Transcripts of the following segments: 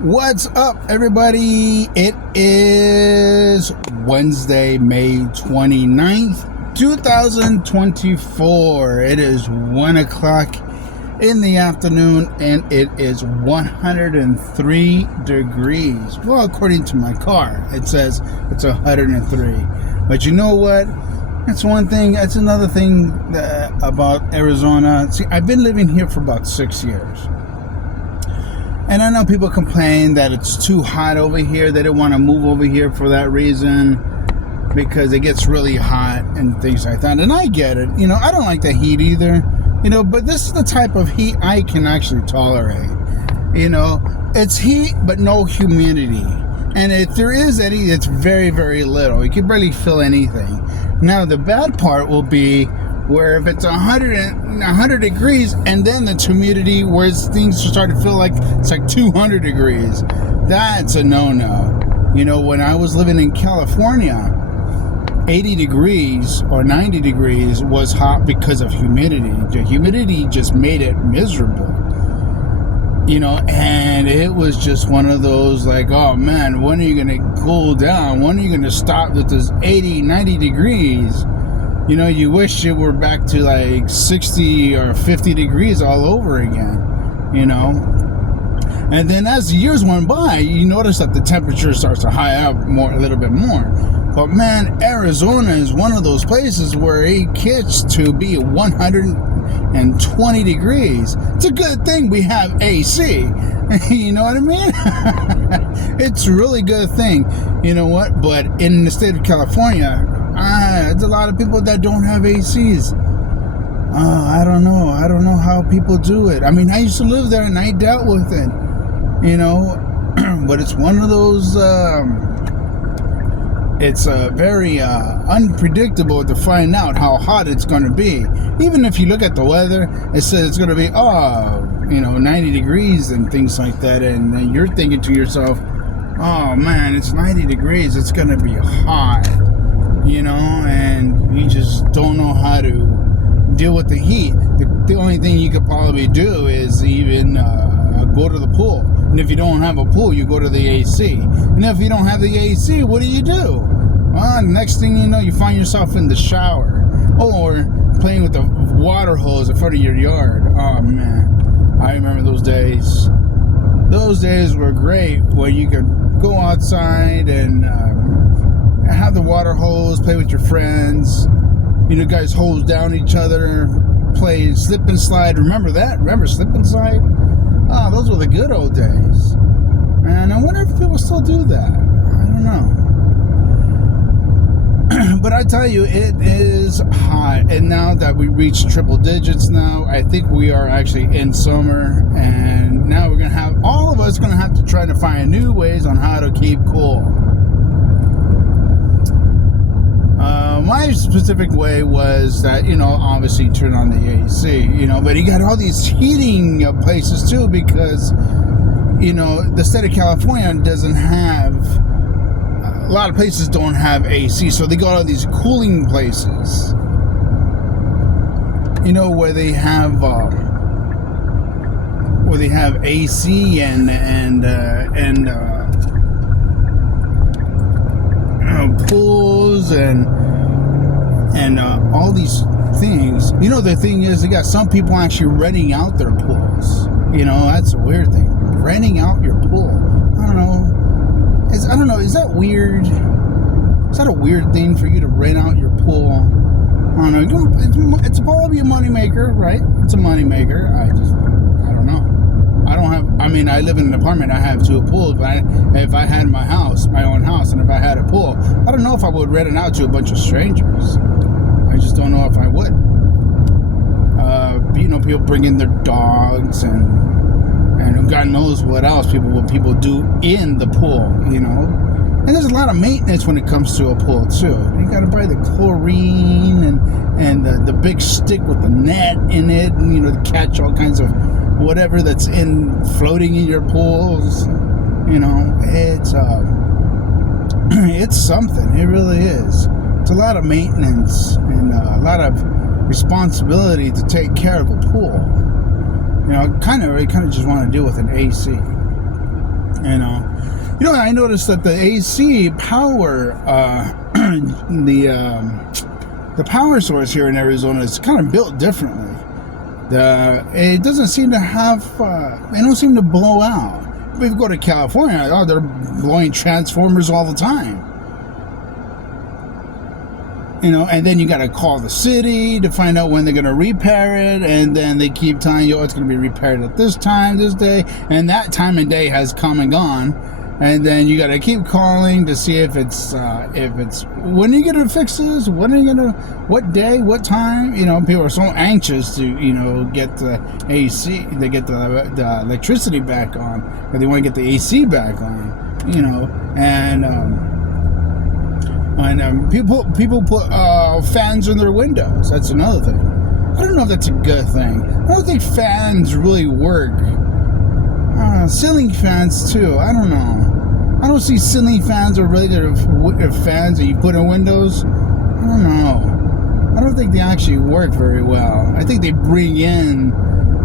What's up, everybody? It is Wednesday, May 29th, 2024. It is 1 o'clock in the afternoon, and it is 103 degrees. Well, according to my car, it says it's 103. But you know what? That's one thing. That's another thing about Arizona. See, I've been living here for about 6 years. And I know people complain that it's too hot over here. They don't want to move over here for that reason, because it gets really hot and things like that. And I get it. You know, I don't like the heat either. You know, but this is the type of heat I can actually tolerate. You know, it's heat, but no humidity. And if there is any, it's very, very little. You can barely feel anything. Now, the bad part will be where if it's 100 degrees and then the humidity where things start to feel like it's like 200 degrees, that's a no-no. You know, when I was living in California, 80 degrees or 90 degrees was hot because of humidity. The humidity just made it miserable. You know, and it was just one of those like, oh man, when are you going to cool down? When are you going to stop with this 80, 90 degrees? You know, you wish you were back to like 60 or 50 degrees all over again, you know. And then as the years went by, you notice that the temperature starts to high up a little bit more. But man, Arizona is one of those places where it gets to be 120 degrees. It's a good thing we have AC. You know what I mean? It's a really good thing. You know what? But in the state of California, there's a lot of people that don't have ACs. I don't know. I don't know how people do it. I mean, I used to live there and I dealt with it. You know, but it's one of those... it's very unpredictable to find out how hot it's going to be. Even if you look at the weather, it says it's going to be, 90 degrees and things like that. And then you're thinking to yourself, oh man, it's 90 degrees. It's going to be hot, you know, and you just don't know how to deal with the heat. The only thing you could probably do is even go to the pool. And if you don't have a pool, you go to the AC. And if you don't have the AC, what do? Well, next thing you know, you find yourself in the shower or playing with the water hose in front of your yard. Oh man, I remember those days. Those days were great, where you could go outside and have the water hose, play with your friends. You know, guys hose down each other, play slip and slide. Remember that? Remember slip and slide? Oh, those were the good old days. And I wonder if people still do that. I don't know. But I tell you, it is hot. And now that we reached triple digits now, I think we are actually in summer. And now we're going to have, all of us going to have to try to find new ways on how to keep cool. My specific way was that, you know, obviously turn on the AC, you know, but you got all these heating places too, because, you know, the state of California doesn't have, a lot of places don't have AC, so they go to these cooling places, you know, where they have AC and pools and all these things. You know, the thing is, they got some people actually renting out their pools. You know, that's a weird thing. Renting out your pool. I don't know. Is that weird? Is that a weird thing for you to rent out your pool? I don't know. It's probably a moneymaker, right? It's a moneymaker. I don't know. I live in an apartment. I have 2 pools, but if I had my own house, and if I had a pool, I don't know if I would rent it out to a bunch of strangers. I just don't know if I would. You know, people bring in their dogs and God knows what else people do in the pool, you know. And there's a lot of maintenance when it comes to a pool too. You got to buy the chlorine and the big stick with the net in it, and you know, to catch all kinds of whatever that's floating in your pools. You know, it's something. It really is. It's a lot of maintenance and a lot of responsibility to take care of a pool. You know, I kind of just want to deal with an AC. You know, I noticed that the AC power, the power source here in Arizona is kind of built differently. It doesn't seem to have, they don't seem to blow out. If we go to California, they're blowing transformers all the time. And then you got to call the city to find out when they're going to repair it, and then they keep telling you, it's going to be repaired at this time, this day, and that time and day has come and gone, and then you got to keep calling to see if it's when are you going to fix this? When are you going to? What day? What time? People are so anxious to get the AC, they get the electricity back on, or they want to get the AC back on, and people put fans in their windows. That's another thing. I don't know if that's a good thing. I don't think fans really work. Ceiling fans too. I don't know. I don't see ceiling fans or regular fans that you put in windows. I don't know. I don't think they actually work very well. I think they bring in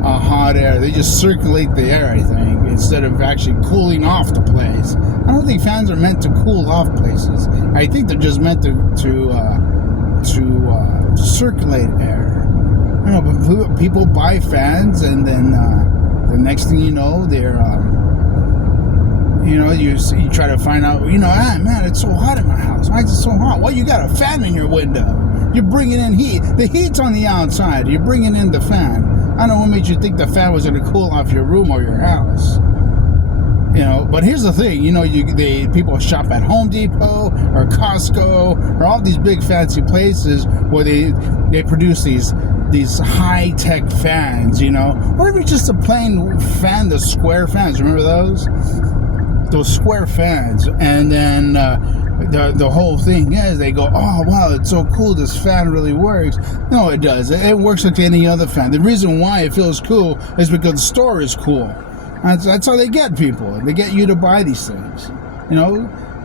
hot air. They just circulate the air, I think, instead of actually cooling off the place. I don't think fans are meant to cool off places. I think they're just meant to circulate air. But people buy fans, and then the next thing you know, they're you try to find out, man, it's so hot in my house. Why is it so hot? Well, you got a fan in your window. You're bringing in heat. The heat's on the outside. You're bringing in the fan. I don't know what made you think the fan was going to cool off your room or your house. But here's the thing. People shop at Home Depot or Costco or all these big fancy places where they produce these high-tech fans, or even just a plain fan, the square fans. Remember those? Those square fans. And then the whole thing is they go, oh, wow, it's so cool. This fan really works. No, it does. It works like any other fan. The reason why it feels cool is because the store is cool. That's how they get people. They get you to buy these things.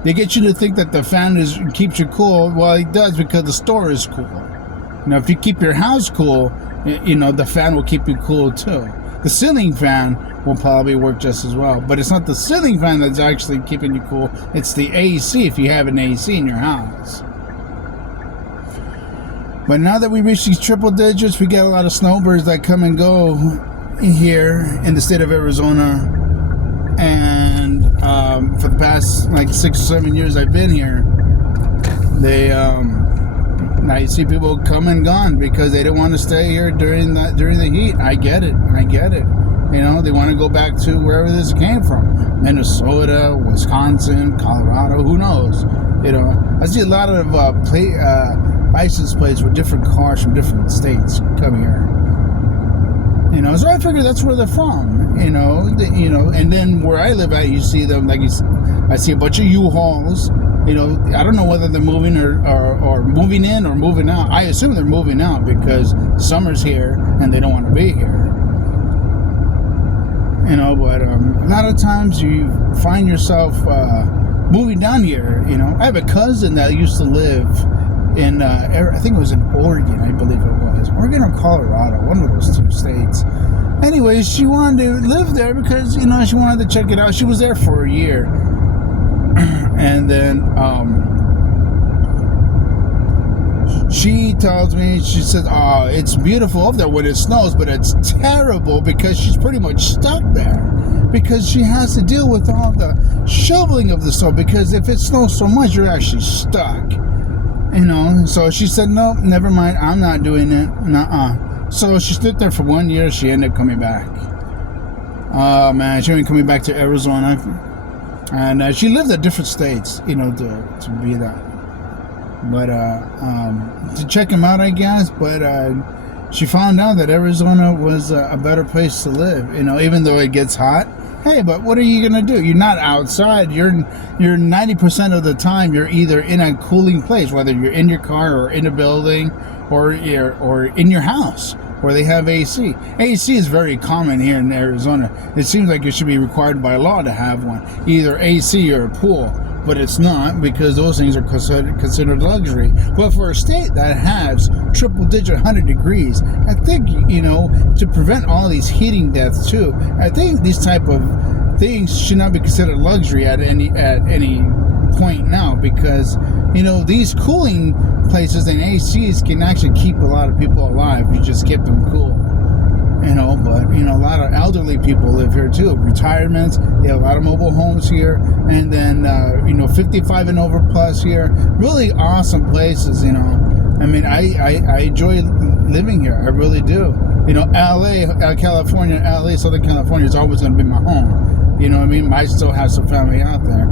They get you to think that the fan keeps you cool. Well, it does because the store is cool. If you keep your house cool, the fan will keep you cool too. The ceiling fan will probably work just as well. But it's not the ceiling fan that's actually keeping you cool. It's the AC, if you have an AC in your house. But now that we reach these triple digits, we get a lot of snowbirds that come and go here in the state of Arizona. And for the past 6 or 7 years I've been here, I see people come and gone because they don't want to stay here during the heat. I get it. They want to go back to wherever this came from. Minnesota, Wisconsin, Colorado, who knows? I see a lot of license plates with different cars from different states come here. So I figure that's where they're from. And then where I live at, you see them I see a bunch of U-Hauls. I don't know whether they're moving or moving in or moving out. I assume they're moving out because summer's here and they don't want to be here. But a lot of times you find yourself moving down here. I have a cousin that used to live in, I think it was in Oregon, I believe it was. Oregon or Colorado, one of those two states. Anyways, she wanted to live there because, she wanted to check it out. She was there for a year. And then she tells me, she says, oh, it's beautiful over there when it snows, but it's terrible because she's pretty much stuck there because she has to deal with all the shoveling of the snow, because if it snows so much, you're actually stuck. So she said, no, never mind, I'm not doing it. Nuh-uh. So she stood there for 1 year. She ended up coming back. Oh man, she ended up coming back to Arizona. And she lived at different states, to be that. But to check him out, I guess. But she found out that Arizona was a better place to live. Even though it gets hot. Hey, but what are you gonna do? You're not outside. You're 90% of the time you're either in a cooling place, whether you're in your car or in a building or in your house where they have AC. AC is very common here in Arizona. It seems like it should be required by law to have one, either AC or a pool, but it's not, because those things are considered luxury. But for a state that has triple-digit 100 degrees, I think, to prevent all these heating deaths too, I think these type of things should not be considered luxury at any point now, because you know these cooling places and ACs can actually keep a lot of people alive. You just keep them cool, you know. But you know, a lot of elderly people live here too. Retirements, they have a lot of mobile homes here, and then you know, 55 and over plus here. Really awesome places, you know. I mean, I enjoy living here. I really do. You know, LA, California, LA, Southern California is always going to be my home. You know what I mean? I still have some family out there.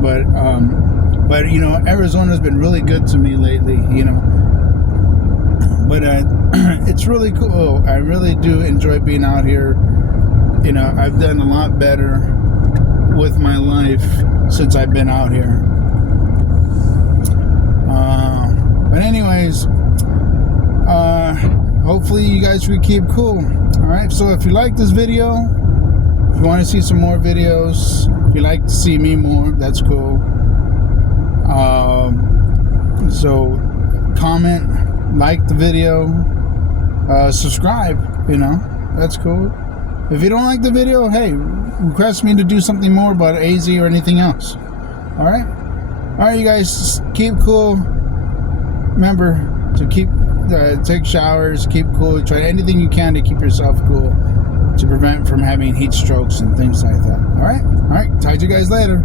But you know, Arizona's been really good to me lately, you know. But it's really cool. I really do enjoy being out here. You know, I've done a lot better with my life since I've been out here. But anyways, hopefully you guys will keep cool. Alright, so if you like this video, if you want to see some more videos, if you like to see me more, that's cool. So comment, like the video, subscribe, you know, that's cool. If you don't like the video, hey, request me to do something more about AZ or anything else. Alright, you guys, keep cool. Remember to keep take showers, keep cool, try anything you can to keep yourself cool, to prevent from having heat strokes and things like that. Alright, talk to you guys later.